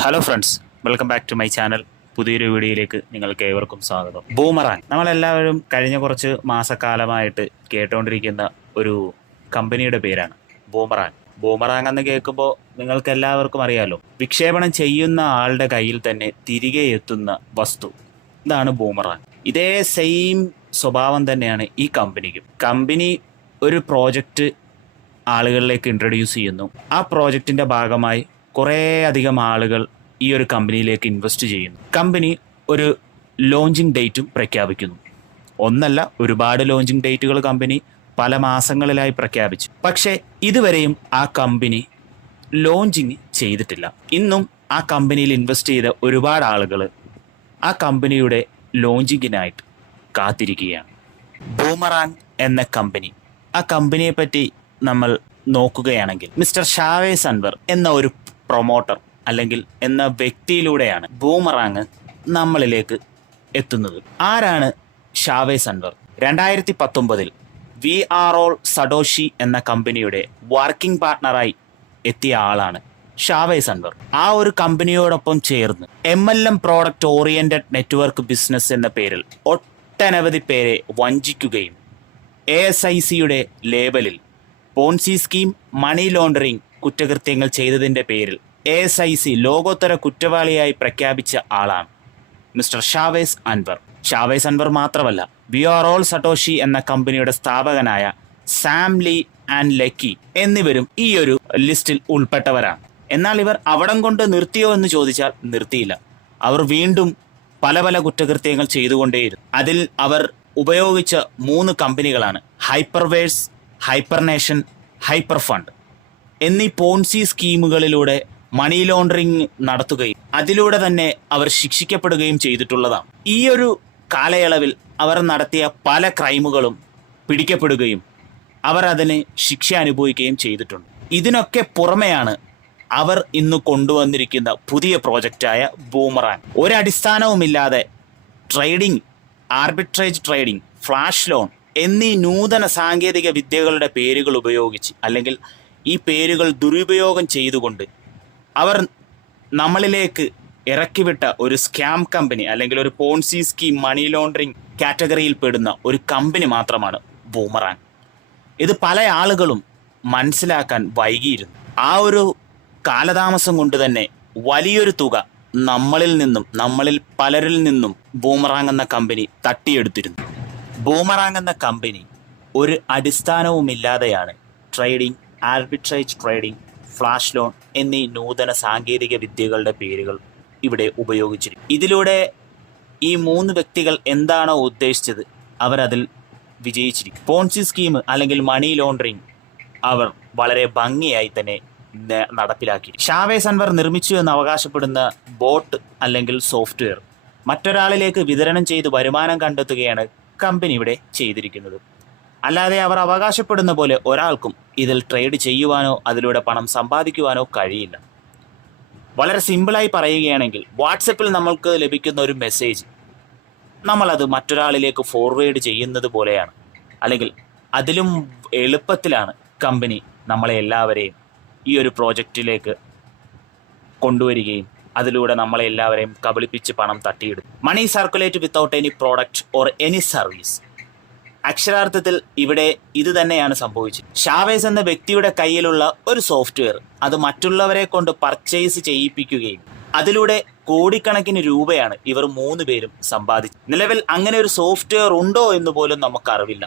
Hello friends, welcome back to my channel. പുതിയൊരു വീഡിയോയിലേക്ക് നിങ്ങൾക്ക് ഏവർക്കും സ്വാഗതം. ബൂമറാങ് നമ്മളെല്ലാവരും കഴിഞ്ഞ കുറച്ച് മാസക്കാലമായിട്ട് കേട്ടുകൊണ്ടിരിക്കുന്ന ഒരു കമ്പനിയുടെ പേരാണ് ബൂമറാങ്. ബൂമറാങ് എന്ന് കേൾക്കുമ്പോൾ നിങ്ങൾക്ക് എല്ലാവർക്കും അറിയാലോ, വിക്ഷേപണം ചെയ്യുന്ന ആളുടെ കയ്യിൽ തന്നെ തിരികെ എത്തുന്ന വസ്തു. ഇതാണ് ബൂമറാങ്. ഇതേ സെയിം സ്വഭാവം തന്നെയാണ് ഈ കമ്പനിക്കും. കമ്പനി ഒരു പ്രോജക്റ്റ് ആളുകളിലേക്ക് ഇൻട്രൊഡ്യൂസ് ചെയ്യുന്നു. ആ പ്രോജക്റ്റിൻ്റെ ഭാഗമായി കുറേ അധികം ആളുകൾ ഈ ഒരു കമ്പനിയിലേക്ക് ഇൻവെസ്റ്റ് ചെയ്യുന്നു. കമ്പനി ഒരു ലോഞ്ചിങ് ഡേറ്റും പ്രഖ്യാപിക്കുന്നു. ഒന്നല്ല, ഒരുപാട് ലോഞ്ചിങ് ഡേറ്റുകൾ കമ്പനി പല മാസങ്ങളിലായി പ്രഖ്യാപിച്ചു. പക്ഷേ ഇതുവരെയും ആ കമ്പനി ലോഞ്ചിങ് ചെയ്തിട്ടില്ല. ഇന്നും ആ കമ്പനിയിൽ ഇൻവെസ്റ്റ് ചെയ്ത ഒരുപാട് ആളുകൾ ആ കമ്പനിയുടെ ലോഞ്ചിങ്ങിനായിട്ട് കാത്തിരിക്കുകയാണ്. ബൂമറാങ് എന്ന കമ്പനി, ആ കമ്പനിയെ പറ്റി നമ്മൾ നോക്കുകയാണെങ്കിൽ, മിസ്റ്റർ ഷാവേസ് അൻവർ എന്ന ഒരു പ്രൊമോട്ടർ അല്ലെങ്കിൽ എന്ന വ്യക്തിയിലൂടെയാണ് ബൂമറാങ് നമ്മളിലേക്ക് എത്തുന്നത്. ആരാണ് Shavez Anwar? 2019 we are all Satoshi എന്ന കമ്പനിയുടെ വർക്കിംഗ് പാർട്ട്ണറായി എത്തിയ ആളാണ് ഷാവേസ് അൻവർ. ആ ഒരു കമ്പനിയോടൊപ്പം ചേർന്ന് MLM product oriented network business എന്ന പേരിൽ ഒട്ടനവധി പേരെ വഞ്ചിക്കുകയും ASICയുടെ ലേബലിൽ പോൺസി സ്കീം, മണി ലോണ്ടറിംഗ് കുറ്റകൃത്യങ്ങൾ ചെയ്തതിൻ്റെ പേരിൽ ASIC ലോകോത്തര കുറ്റവാളിയായി പ്രഖ്യാപിച്ച ആളാണ് മിസ്റ്റർ ഷാവേസ് അൻവർ. ഷാവേസ് അൻവർ മാത്രമല്ല, വി ആർ ഓൾ സട്ടോഷി എന്ന കമ്പനിയുടെ സ്ഥാപകനായ സാം ലീ ആൻഡ് ലക്കി എന്നിവരും ഈ ഒരു ലിസ്റ്റിൽ ഉൾപ്പെട്ടവരാണ്. എന്നാൽ ഇവർ അവിടം കൊണ്ട് നിർത്തിയോ എന്ന് ചോദിച്ചാൽ നിർത്തിയില്ല. അവർ വീണ്ടും പല പല കുറ്റകൃത്യങ്ങൾ ചെയ്തുകൊണ്ടേയിരുന്നു. അതിൽ അവർ ഉപയോഗിച്ച 3 കമ്പനികളാണ് ഹൈപ്പർവേഴ്സ്, ഹൈപ്പർനേഷൻ, ഹൈപ്പർ ഫണ്ട് എന്നീ പോൺസി സ്കീമുകളിലൂടെ മണി ലോണ്ടറിങ് നടത്തുകയും അതിലൂടെ തന്നെ അവർ ശിക്ഷിക്കപ്പെടുകയും ചെയ്തിട്ടുള്ളതാണ്. ഈ ഒരു കാലയളവിൽ അവർ നടത്തിയ പല ക്രൈമുകളും പിടിക്കപ്പെടുകയും അവർ അതിന് ശിക്ഷ അനുഭവിക്കുകയും ചെയ്തിട്ടുണ്ട്. ഇതിനൊക്കെ പുറമെയാണ് അവർ ഇന്ന് കൊണ്ടുവന്നിരിക്കുന്ന പുതിയ പ്രോജക്റ്റായ ബൂമറാങ്. ഒരടിസ്ഥാനവുമില്ലാതെ trading, arbitrage trading, flash loan എന്നീ നൂതന സാങ്കേതിക വിദ്യകളുടെ പേരുകൾ ഉപയോഗിച്ച്, അല്ലെങ്കിൽ ഈ പേരുകൾ ദുരുപയോഗം ചെയ്തുകൊണ്ട് അവർ നമ്മളിലേക്ക് ഇറക്കിവിട്ട ഒരു സ്കാം കമ്പനി, അല്ലെങ്കിൽ ഒരു പോൺസി സ്കീം, മണി ലോണ്ടറിംഗ് കാറ്റഗറിയിൽ പെടുന്ന ഒരു കമ്പനി മാത്രമാണ് ബൂമറാങ്. ഇത് പല ആളുകളും മനസ്സിലാക്കാൻ വൈകിയിരുന്നു. ആ ഒരു കാലതാമസം കൊണ്ട് തന്നെ വലിയൊരു തുക നമ്മളിൽ പലരിൽ നിന്നും ബൂമറാങ് എന്ന കമ്പനി തട്ടിയെടുത്തിരുന്നു. ബൂമറാങ് എന്ന കമ്പനി ഒരു അടിസ്ഥാനവുമില്ലാതെയാണ് trading, arbitrage trading, flash loan എന്നീ നൂതന സാങ്കേതിക വിദ്യകളുടെ പേരുകൾ ഇവിടെ ഉപയോഗിച്ചിരിക്കും. ഇതിലൂടെ ഈ 3 വ്യക്തികൾ എന്താണോ ഉദ്ദേശിച്ചത് അവരതിൽ വിജയിച്ചിരിക്കും. പോൺസി സ്കീം അല്ലെങ്കിൽ മണി ലോണ്ടറിംഗ് അവർ വളരെ ഭംഗിയായി തന്നെ നടപ്പിലാക്കി. ഷാവേസ് അൻവർ നിർമ്മിച്ചു എന്ന് അവകാശപ്പെടുന്ന ബോട്ട് അല്ലെങ്കിൽ സോഫ്റ്റ്വെയർ മറ്റൊരാളിലേക്ക് വിതരണം ചെയ്ത് വരുമാനം കണ്ടെത്തുകയാണ് കമ്പനി ഇവിടെ ചെയ്തിരിക്കുന്നത്. അല്ലാതെ അവർ അവകാശപ്പെടുന്ന പോലെ ഒരാൾക്കും ഇതിൽ ട്രേഡ് ചെയ്യുവാനോ അതിലൂടെ പണം സമ്പാദിക്കുവാനോ കഴിയില്ല. വളരെ സിമ്പിളായി പറയുകയാണെങ്കിൽ, വാട്സപ്പിൽ നമ്മൾക്ക് ലഭിക്കുന്ന ഒരു മെസ്സേജ് നമ്മളത് മറ്റൊരാളിലേക്ക് ഫോർവേഡ് ചെയ്യുന്നത് പോലെയാണ്, അല്ലെങ്കിൽ അതിലും എളുപ്പത്തിലാണ് കമ്പനി നമ്മളെ എല്ലാവരെയും ഈ ഒരു പ്രോജക്റ്റിലേക്ക് കൊണ്ടുവരികയും അതിലൂടെ നമ്മളെ എല്ലാവരെയും കബളിപ്പിച്ച് പണം തട്ടിയെടുക്കും. Money circulate without any product or any service. അക്ഷരാർത്ഥത്തിൽ ഇവിടെ ഇത് തന്നെയാണ് സംഭവിച്ചത്. ഷാവേസ് എന്ന വ്യക്തിയുടെ കയ്യിലുള്ള ഒരു സോഫ്റ്റ്വെയർ അത് മറ്റുള്ളവരെ കൊണ്ട് പർച്ചേസ് ചെയ്യിപ്പിക്കുകയും അതിലൂടെ കോടിക്കണക്കിന് രൂപയാണ് ഇവർ 3 പേരും സമ്പാദിച്ചത്. നിലവിൽ അങ്ങനെ ഒരു സോഫ്റ്റ്വെയർ ഉണ്ടോ എന്ന് പോലും നമുക്കറിവില്ല.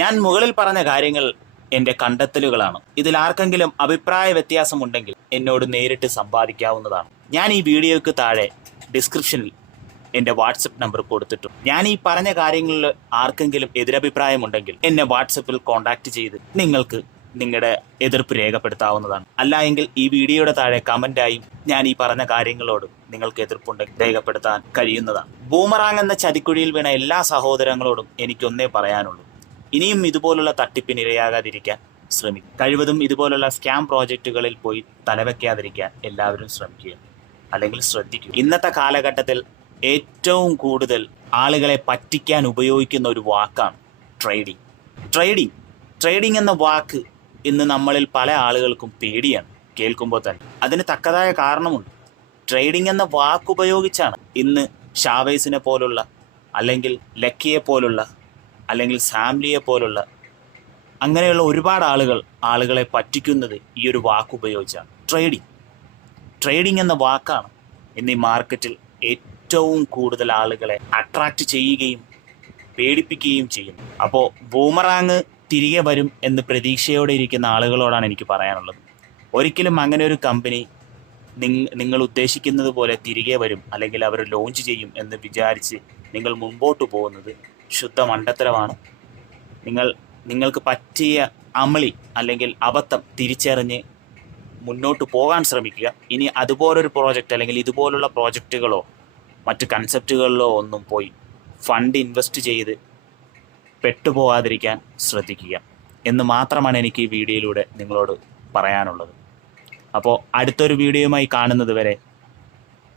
ഞാൻ മുകളിൽ പറഞ്ഞ കാര്യങ്ങൾ എൻ്റെ കണ്ടെത്തലുകളാണ്. ഇതിൽ ആർക്കെങ്കിലും അഭിപ്രായ വ്യത്യാസമുണ്ടെങ്കിൽ എന്നോട് നേരിട്ട് സംവാദിക്കാവുന്നതാണ്. ഞാൻ ഈ വീഡിയോയ്ക്ക് താഴെ ഡിസ്ക്രിപ്ഷനിൽ എൻ്റെ വാട്സപ്പ് നമ്പർ കൊടുത്തിട്ടുണ്ട്. ഞാൻ ഈ പറഞ്ഞ കാര്യങ്ങളിൽ ആർക്കെങ്കിലും എതിരഭിപ്രായമുണ്ടെങ്കിൽ എന്നെ വാട്സപ്പിൽ കോൺടാക്റ്റ് ചെയ്ത് നിങ്ങൾക്ക് നിങ്ങളുടെ എതിർപ്പ് രേഖപ്പെടുത്താവുന്നതാണ്. അല്ല എങ്കിൽ ഈ വീഡിയോയുടെ താഴെ കമൻ്റായും ഞാൻ ഈ പറഞ്ഞ കാര്യങ്ങളോട് നിങ്ങൾക്ക് എതിർപ്പുണ്ടെങ്കിൽ രേഖപ്പെടുത്താൻ കഴിയുന്നതാണ്. ബൂമറാങ് എന്ന ചതിക്കുഴിയിൽ വീണ എല്ലാ സഹോദരങ്ങളോടും എനിക്കൊന്നേ പറയാനുള്ളൂ, ഇനിയും ഇതുപോലുള്ള തട്ടിപ്പിന് ഇരയാകാതിരിക്കാൻ ശ്രമിക്കും. കഴിവതും ഇതുപോലുള്ള സ്കാം പ്രോജക്റ്റുകളിൽ പോയി തലവെക്കാതിരിക്കാൻ എല്ലാവരും ശ്രമിക്കുക, അല്ലെങ്കിൽ ശ്രദ്ധിക്കുക. ഇന്നത്തെ കാലഘട്ടത്തിൽ ഏറ്റവും കൂടുതൽ ആളുകളെ പറ്റിക്കാൻ ഉപയോഗിക്കുന്ന ഒരു വാക്കാണ് ട്രേഡിംഗ്. ട്രേഡിംഗ് എന്ന വാക്ക് ഇന്ന് നമ്മളിൽ പല ആളുകൾക്കും പേടിയാണ് കേൾക്കുമ്പോൾ തന്നെ. അതിന് തക്കതായ കാരണമുണ്ട്. ട്രേഡിംഗ് എന്ന വാക്കുപയോഗിച്ചാണ് ഇന്ന് ഷാവേസിനെ പോലുള്ള, അല്ലെങ്കിൽ ലക്കിയെ പോലുള്ള, അല്ലെങ്കിൽ സാംലിയെ പോലുള്ള അങ്ങനെയുള്ള ഒരുപാട് ആളുകളെ പറ്റിക്കുന്നത് ഈ ഒരു വാക്കുപയോഗിച്ചാണ്. ട്രേഡിംഗ് എന്ന വാക്കാണ് ഇന്ന് ഈ മാർക്കറ്റിൽ ഏറ്റവും കൂടുതൽ ആളുകളെ അട്രാക്റ്റ് ചെയ്യുകയും പേടിപ്പിക്കുകയും ചെയ്യുന്നു. അപ്പോൾ ബൂമറാങ് തിരികെ വരും എന്ന് പ്രതീക്ഷയോടെ ഇരിക്കുന്ന ആളുകളോടാണ് എനിക്ക് പറയാനുള്ളത്. ഒരിക്കലും അങ്ങനെ ഒരു കമ്പനി നിങ്ങൾ ഉദ്ദേശിക്കുന്നത് പോലെ തിരികെ വരും, അല്ലെങ്കിൽ അവർ ലോഞ്ച് ചെയ്യും എന്ന് വിചാരിച്ച് നിങ്ങൾ മുമ്പോട്ട് പോകുന്നത് ശുദ്ധ മണ്ടത്തരമാണ്. നിങ്ങൾക്ക് പറ്റിയ അമളി അല്ലെങ്കിൽ അബദ്ധം തിരിച്ചറിഞ്ഞ് മുന്നോട്ട് പോകാൻ ശ്രമിക്കുക. ഇനി അതുപോലൊരു പ്രോജക്റ്റ് അല്ലെങ്കിൽ ഇതുപോലുള്ള പ്രോജക്റ്റുകളോ മറ്റ് കൺസെപ്റ്റുകളിലോ ഒന്നും പോയി ഫണ്ട് ഇൻവെസ്റ്റ് ചെയ്ത് പെട്ടുപോകാതിരിക്കാൻ ശ്രദ്ധിക്കുക എന്ന് മാത്രമാണ് എനിക്ക് ഈ വീഡിയോയിലൂടെ നിങ്ങളോട് പറയാനുള്ളത്. അപ്പോൾ അടുത്തൊരു വീഡിയോയുമായി കാണുന്നത് വരെ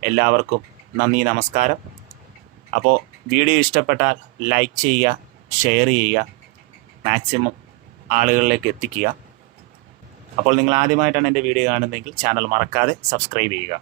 എല്ലാവർക്കും നന്ദി, നമസ്കാരം. അപ്പോൾ വീഡിയോ ഇഷ്ടപ്പെട്ടാൽ ലൈക്ക് ചെയ്യുക, ഷെയർ ചെയ്യുക, മാക്സിമം ആളുകളിലേക്ക് എത്തിക്കുക. അപ്പോൾ നിങ്ങൾ ആദ്യമായിട്ടാണ് എൻ്റെ വീഡിയോ കാണുന്നതെങ്കിൽ ചാനൽ മറക്കാതെ സബ്സ്ക്രൈബ് ചെയ്യുക.